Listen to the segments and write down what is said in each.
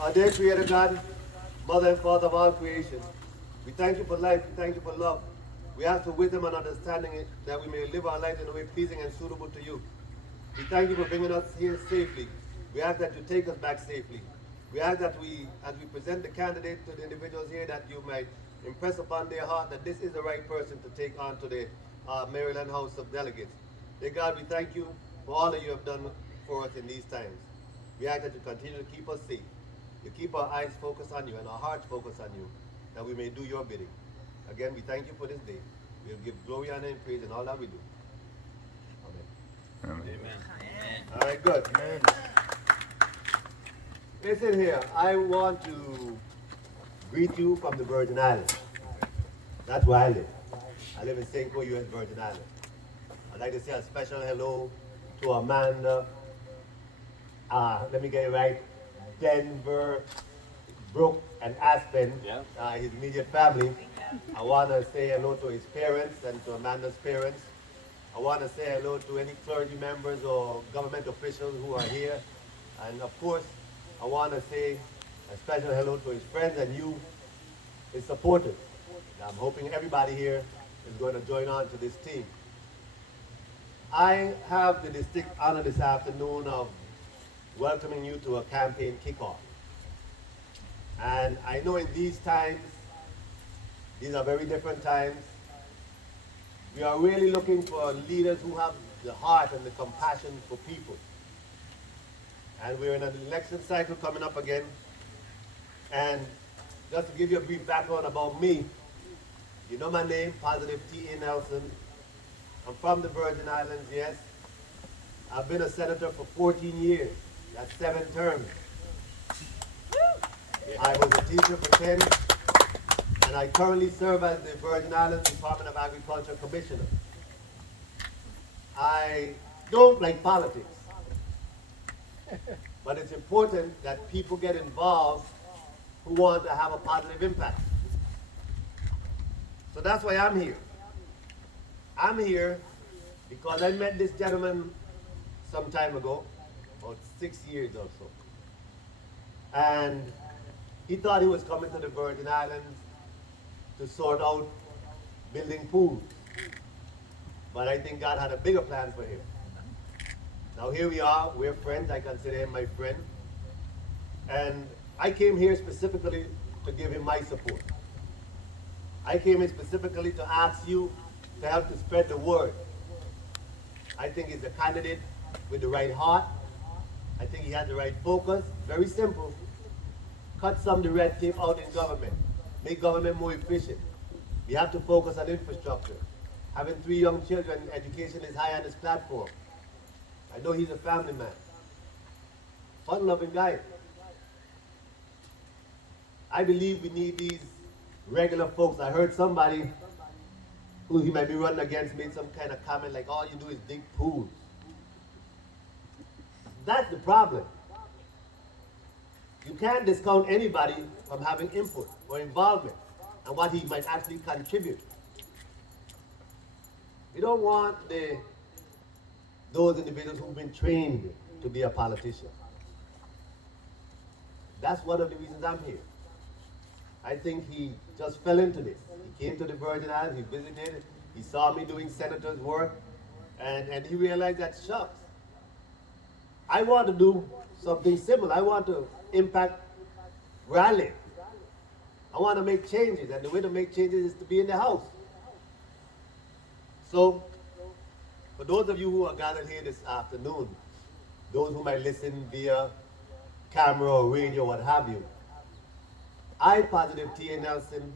Our dear Creator God, Mother and Father of all creation, we thank you for life, we thank you for love. We ask for wisdom and understanding that we may live our lives in a way pleasing and suitable to you. We thank you for bringing us here safely. We ask that you take us back safely. We ask that as we present the candidate to the individuals here, that you might impress upon their heart that this is the right person to take on to the Maryland House of Delegates. Dear God, we thank you for all that you have done for us in these times. We ask that you continue to keep us safe. You keep our eyes focused on you and our hearts focused on you, that we may do your bidding. Again, we thank you for this day. We'll give glory, honor, and praise in all that we do. Amen. Amen. All right, good. Amen. Listen here, I want to greet you from the Virgin Islands. That's where I live. I live in St. Croix, U.S. Virgin Islands. I'd like to say a special hello to Amanda. Let me get it right. Denver, Brooke, and Aspen, his immediate family. I want to say hello to his parents and to Amanda's parents. I want to say hello to any clergy members or government officials who are here. And of course, I want to say a special hello to his friends and you, his supporters. I'm hoping everybody here is going to join on to this team. I have the distinct honor this afternoon of welcoming you to a campaign kickoff. And I know in these times, these are very different times, we are really looking for leaders who have the heart and the compassion for people. And we're in an election cycle coming up again. And just to give you a brief background about me, you know my name, Positive T.A. Nelson. I'm from the Virgin Islands, yes. I've been a senator for 14 years. That's 7 terms. I was a teacher for 10, and I currently serve as the Virgin Islands Department of Agriculture Commissioner. I don't like politics, but it's important that people get involved who want to have a positive impact. So that's why I'm here. I'm here because I met this gentleman some time ago, about 6 years or so. And he thought he was coming to the Virgin Islands to sort out building pools. But I think God had a bigger plan for him. Now here we are, we're friends, I consider him my friend. And I came here specifically to give him my support. I came here specifically to ask you to help to spread the word. I think he's a candidate with the right heart. I think he has the right focus. Very simple. Cut some of the red tape out in government. Make government more efficient. We have to focus on infrastructure. Having 3 young children, education is high on his platform. I know he's a family man. Fun-loving guy. I believe we need these regular folks. I heard somebody who he might be running against made some kind of comment like, all you do is dig pools. That's the problem. You can't discount anybody from having input or involvement and what he might actually contribute. We don't want those individuals who've been trained to be a politician. That's one of the reasons I'm here. I think he just fell into this. He came to the Virgin Islands, he visited, he saw me doing senator's work, and he realized that, shucks, I want to do something similar. I want to impact Raleigh. I want to make changes, and the way to make changes is to be in the house. So, for those of you who are gathered here this afternoon, those who might listen via camera or radio, what have you, I, Positive T.A. Nelson,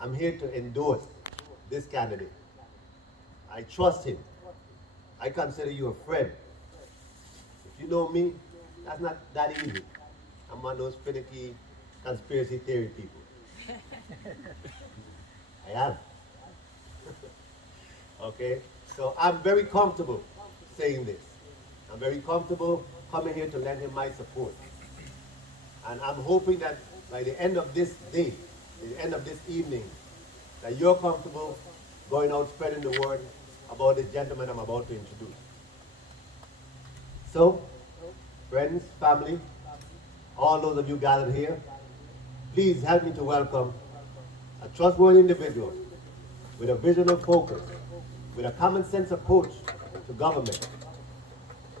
I'm here to endorse this candidate. I trust him. I consider you a friend. If you know me, that's not that easy. I'm one of those finicky conspiracy theory people. I am. Okay? So I'm very comfortable saying this. I'm very comfortable coming here to lend him my support. And I'm hoping that by the end of this day, the end of this evening, that you're comfortable going out spreading the word about this gentleman I'm about to introduce. So, friends, family, all those of you gathered here, please help me to welcome a trustworthy individual with a vision of focus, with a common sense approach to government.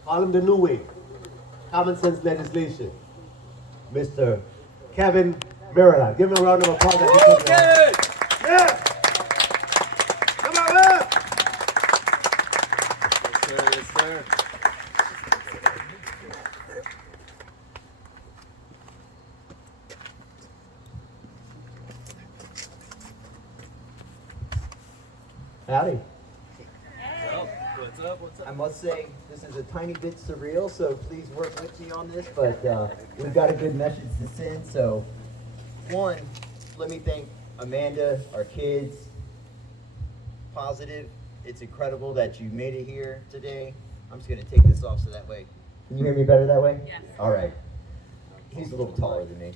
Call him the new way, common sense legislation, Mr. Kevin Merillat. Give him a round of applause. Okay. Yeah! Come on up! Yes, sir. Yes, sir. Howdy. What's up? What's I up? must say, this is a tiny bit surreal, so please work with me on this, but we've got a good message to send. So, one, let me thank Amanda, our kids. Positive, it's incredible that you made it here today. I'm just going to take this off so that way. Can you hear me better that way? Yes. All right. He's a little taller than me.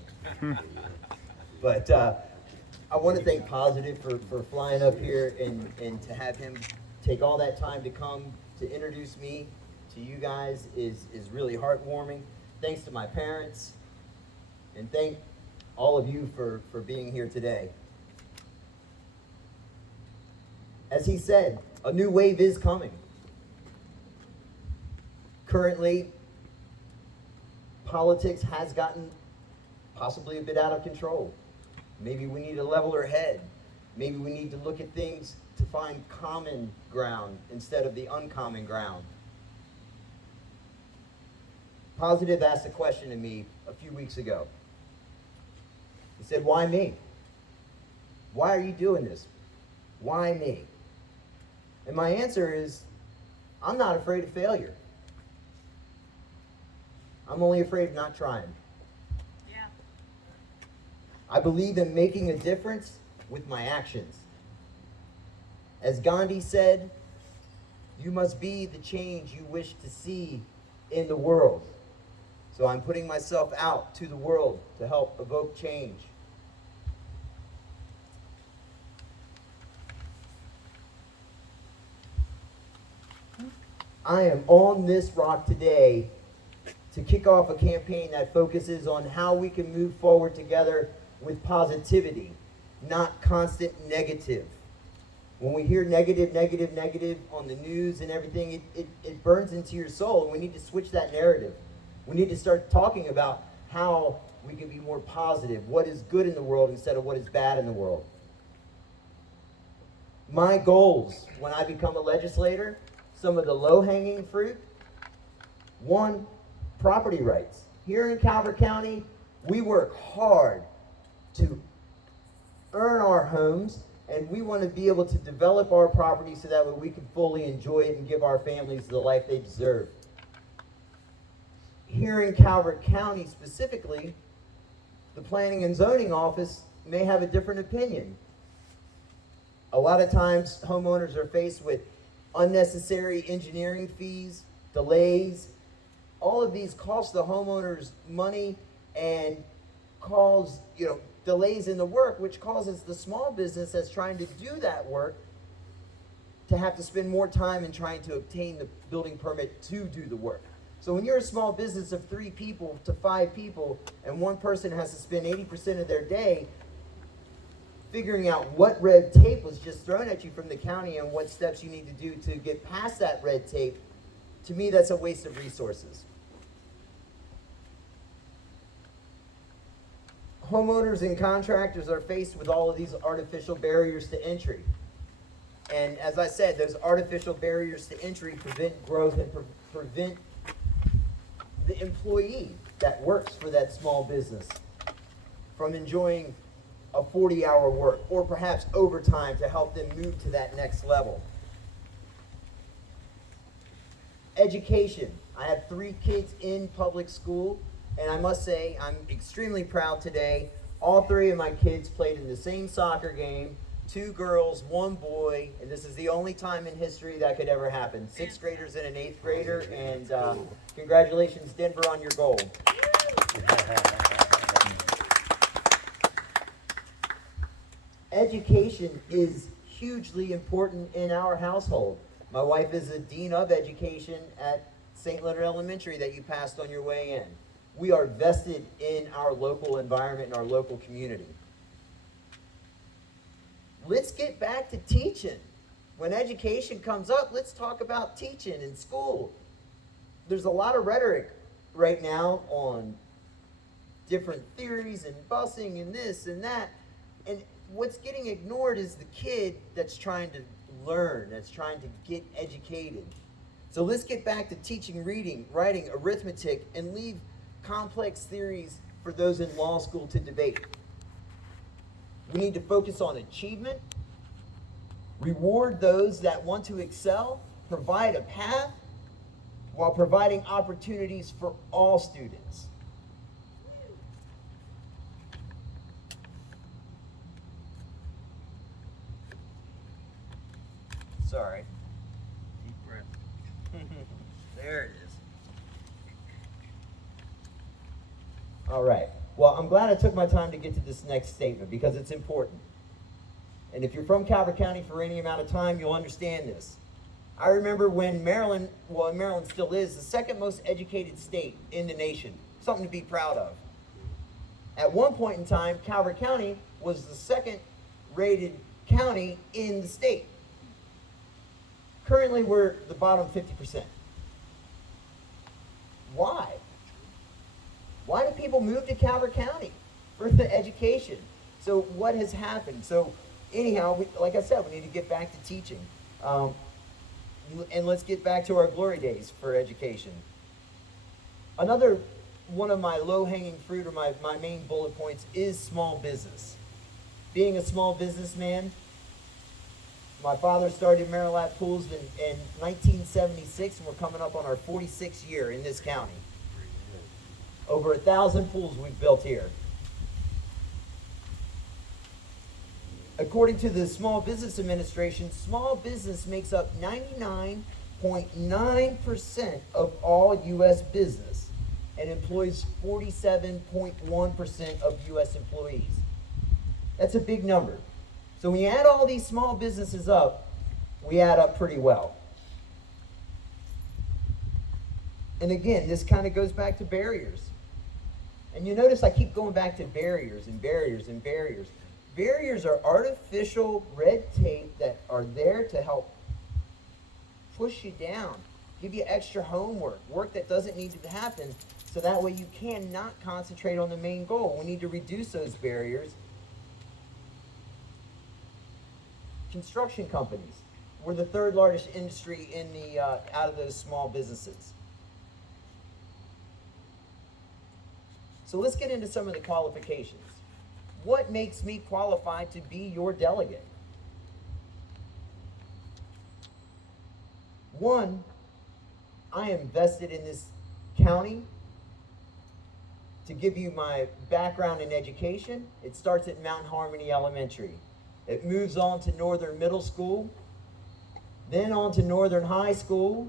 But I want to thank Positive for flying up here and to have him take all that time to come to introduce me to you guys is really heartwarming. Thanks to my parents, and thank all of you for being here today. As he said, a new wave is coming. Currently, politics has gotten possibly a bit out of control. Maybe we need a leveler head. Maybe we need to look at things to find common ground instead of the uncommon ground. Positive asked a question to me a few weeks ago. He said, "Why me? Why are you doing this? Why me?" And my answer is, I'm not afraid of failure. I'm only afraid of not trying. Yeah. I believe in making a difference with my actions. As Gandhi said, you must be the change you wish to see in the world. So I'm putting myself out to the world to help evoke change. I am on this rock today to kick off a campaign that focuses on how we can move forward together with positivity, not constant negative. When we hear negative, negative, negative on the news and everything, it burns into your soul, and we need to switch that narrative. We need to start talking about how we can be more positive, what is good in the world instead of what is bad in the world. My goals when I become a legislator, some of the low-hanging fruit. One, property rights. Here in Calvert County, we work hard to earn our homes, and we want to be able to develop our property so that way we can fully enjoy it and give our families the life they deserve. Here in Calvert County specifically, the Planning and Zoning Office may have a different opinion. A lot of times homeowners are faced with unnecessary engineering fees, delays. All of these cost the homeowners money and cause, delays in the work, which causes the small business that's trying to do that work to have to spend more time in trying to obtain the building permit to do the work. So when you're a small business of 3 people to 5 people, and one person has to spend 80% of their day figuring out what red tape was just thrown at you from the county and what steps you need to do to get past that red tape, to me, that's a waste of resources. Homeowners and contractors are faced with all of these artificial barriers to entry. And as I said, those artificial barriers to entry prevent growth and prevent the employee that works for that small business from enjoying a 40-hour work or perhaps overtime to help them move to that next level. Education. I have 3 kids in public school, and I must say I'm extremely proud today. All 3 of my kids played in the same soccer game, 2 girls, 1 boy, and this is the only time in history that could ever happen. 6th graders and an 8th grader, and congratulations, Denver, on your gold. Education is hugely important in our household. My wife is a dean of education at St. Leonard Elementary that you passed on your way in. We are vested in our local environment and our local community. Let's get back to teaching. When education comes up, let's talk about teaching in school. There's a lot of rhetoric right now on different theories and busing and this and that. And what's getting ignored is the kid that's trying to learn, that's trying to get educated. So let's get back to teaching reading, writing, arithmetic, and leave complex theories for those in law school to debate. We need to focus on achievement, reward those that want to excel, provide a path, while providing opportunities for all students. Sorry. Deep breath. There it is. All right. Well, I'm glad I took my time to get to this next statement because it's important. And if you're from Calvert County for any amount of time, you'll understand this. I remember when Maryland, well, Maryland still is, the second most educated state in the nation. Something to be proud of. At one point in time, Calvert County was the second rated county in the state. Currently, we're the bottom 50%. Why? Why do people move to Calvert County for the education? So what has happened? So anyhow, like I said, we need to get back to teaching. And let's get back to our glory days for education. Another one of my low-hanging fruit or my main bullet points is small business. Being a small businessman, my father started Merillat Pools in 1976, and we're coming up on our 46th year in this county. Over 1,000 pools we've built here. According to the Small Business Administration, small business makes up 99.9% of all U.S. business and employs 47.1% of U.S. employees. That's a big number. So when you add all these small businesses up, we add up pretty well. And again, this kind of goes back to barriers. And you notice I keep going back to barriers and barriers and barriers. Barriers are artificial red tape that are there to help push you down, give you extra homework, work that doesn't need to happen, so that way you cannot concentrate on the main goal. We need to reduce those barriers. Construction companies. We're the third largest industry in the out of those small businesses. So let's get into some of the qualifications. What makes me qualified to be your delegate? One, I am vested in this county to give you my background in education. It starts at Mount Harmony Elementary. It moves on to Northern Middle School, then on to Northern High School.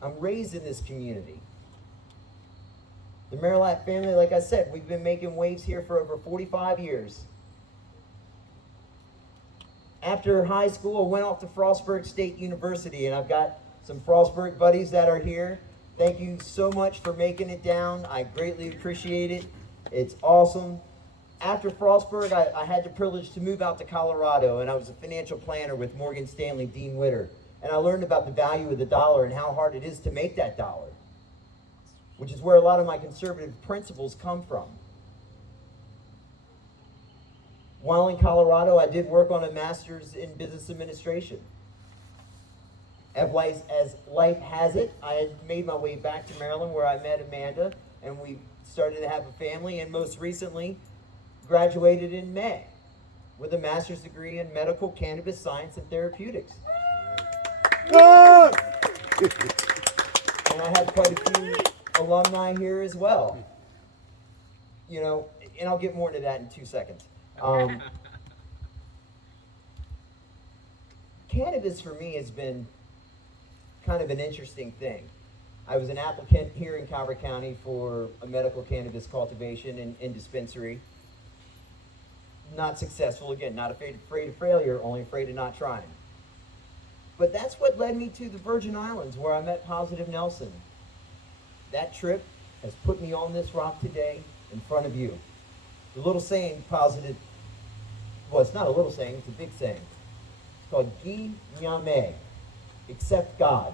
I'm raised in this community. The Merillat family, like I said, we've been making waves here for over 45 years. After high school, I went off to Frostburg State University, and I've got some Frostburg buddies that are here. Thank you so much for making it down. I greatly appreciate it. It's awesome. After Frostburg, I had the privilege to move out to Colorado, and I was a financial planner with Morgan Stanley, Dean Witter. And I learned about the value of the dollar and how hard it is to make that dollar, which is where a lot of my conservative principles come from. While in Colorado, I did work on a master's in business administration. As life has it, I had made my way back to Maryland where I met Amanda, and we started to have a family, and most recently graduated in May with a master's degree in medical cannabis science and therapeutics. And I had quite a few alumni here as well. You know, and I'll get more into that in 2 seconds. Cannabis for me has been kind of an interesting thing. I was an applicant here in Calvert County for a medical cannabis cultivation and dispensary. Not successful, again, not afraid of failure, only afraid of not trying. But that's what led me to the Virgin Islands, where I met Positive Nelson. That trip has put me on this rock today in front of you. The little saying, positive, well, it's not a little saying, it's a big saying. It's called Gi Nyame. Accept God.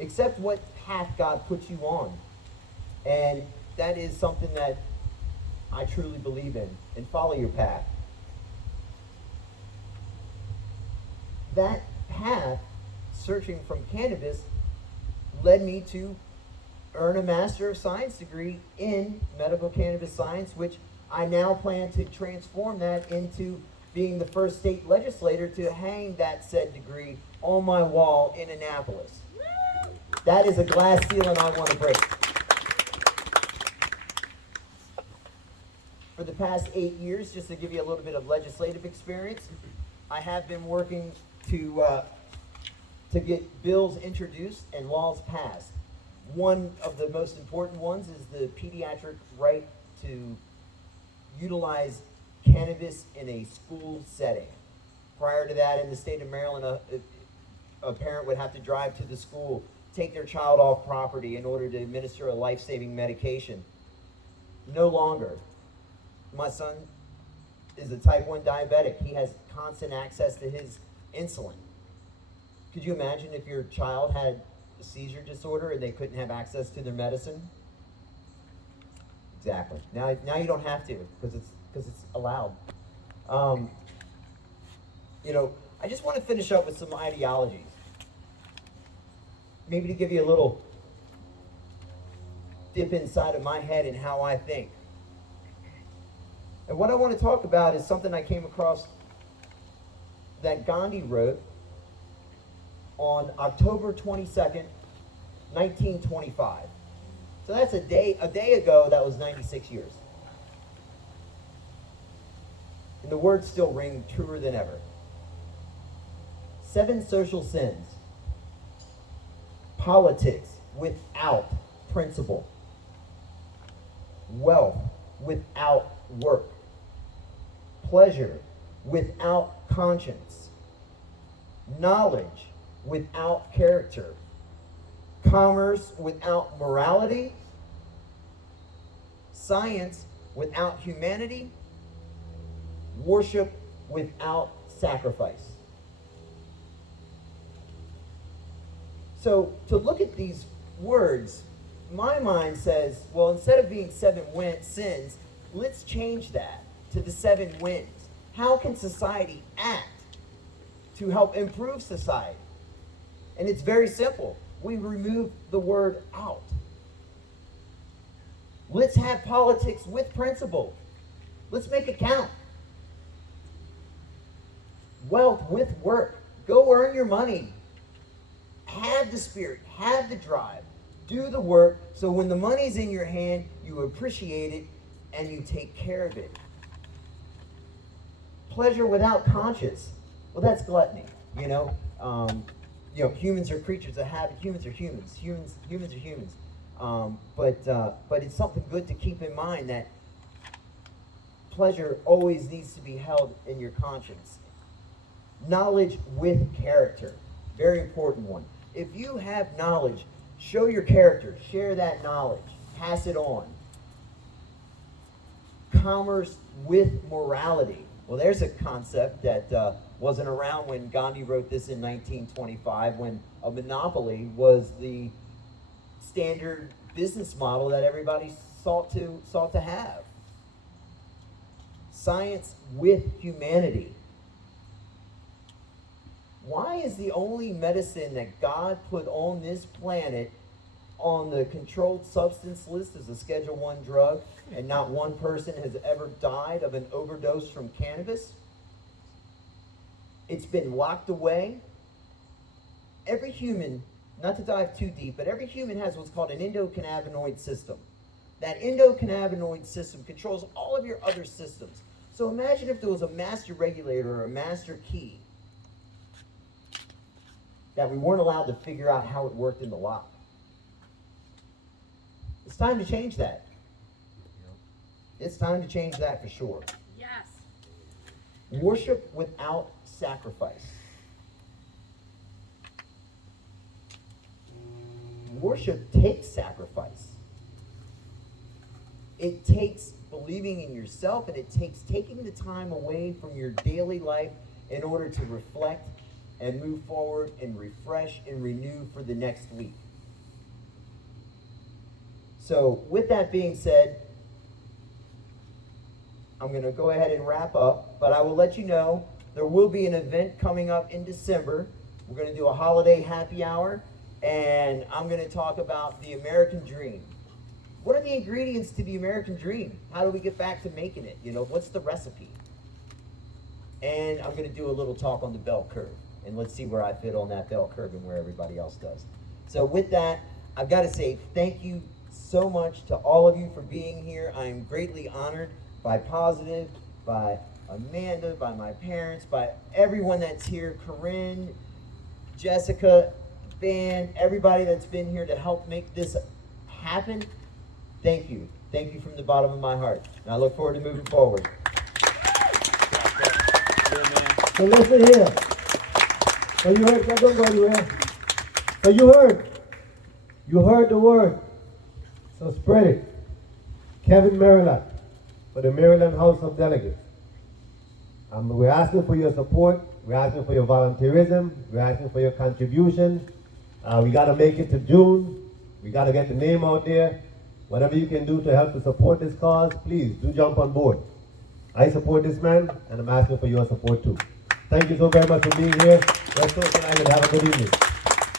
Accept what path God puts you on. And that is something that I truly believe in. And follow your path. That path, searching from cannabis, led me to earn a Master of Science degree in medical cannabis science, which I now plan to transform that into being the first state legislator to hang that said degree on my wall in Annapolis. That is a glass ceiling I want to break. For the past 8 years, just to give you a little bit of legislative experience, I have been working to get bills introduced and laws passed. One of the most important ones is the pediatric right to utilize cannabis in a school setting. Prior to that, in the state of Maryland, a parent would have to drive to the school, take their child off property in order to administer a life-saving medication. No longer. My son is a type 1 diabetic. He has constant access to his insulin. Could you imagine if your child had a seizure disorder and they couldn't have access to their medicine? Exactly. Now you don't have to, because it's allowed. I just want to finish up with some ideologies. Maybe to give you a little dip inside of my head and how I think. And what I want to talk about is something I came across that Gandhi wrote on October 22nd, 1925. So that's a day ago, that was 96 years. And the words still ring truer than ever. 7 social sins. Politics without principle. Wealth without work. Pleasure without conscience. Knowledge without character. Commerce without morality. Science without humanity. Worship without sacrifice. So to look at these words, my mind says, well, instead of being 7 sins, let's change that to the 7 wins. How can society act to help improve society? And it's very simple. We remove the word out. Let's have politics with principle. Let's make it count. Wealth with work. Go earn your money. Have the spirit, have the drive, do the work, so when the money's in your hand, you appreciate it and you take care of it. Pleasure without conscience. Well, that's gluttony, humans are creatures of habit. Humans are humans. Humans are humans. But it's something good to keep in mind that pleasure always needs to be held in your conscience. Knowledge with character. Very important one. If you have knowledge, show your character. Share that knowledge. Pass it on. Commerce with morality. Well, there's a concept that wasn't around when Gandhi wrote this in 1925, when a monopoly was the standard business model that everybody sought to have. Science with humanity. Why is the only medicine that God put on this planet on the controlled substance list as a Schedule 1 drug, and not one person has ever died of an overdose from cannabis? It's been locked away. Every human, not to dive too deep, but every human has what's called an endocannabinoid system. That endocannabinoid system controls all of your other systems. So imagine if there was a master regulator or a master key that we weren't allowed to figure out how it worked in the lock. It's time to change that. It's time to change that for sure. Yes. Worship without sacrifice. worship takes sacrifice. It takes believing in yourself, and it takes taking the time away from your daily life in order to reflect and move forward and refresh and renew for the next week. So with that being said, I'm going to go ahead and wrap up, but I will let you know there will be an event coming up in December. We're going to do a holiday happy hour, and I'm going to talk about the American dream. What are the ingredients to the American dream? How do we get back to making it? You know, what's the recipe? And I'm going to do a little talk on the bell curve, and let's see where I fit on that bell curve and where everybody else does. So with that, I've got to say thank you so much to all of you for being here. I am greatly honored by Positive, by Amanda, by my parents, by everyone that's here, Corinne, Jessica, Ben, everybody that's been here to help make this happen. Thank you. Thank you from the bottom of my heart. And I look forward to moving forward. So listen here. So you heard, don't go anywhere. So you heard the word. So spread it. Kevin Merillat for the Maryland House of Delegates. We're asking for your support. We're asking for your volunteerism. We're asking for your contribution. We got to make it to June. We got to get the name out there. Whatever you can do to help to support this cause, please do jump on board. I support this man, and I'm asking for your support too. Thank you so very much for being here. Let's go tonight and have a good evening.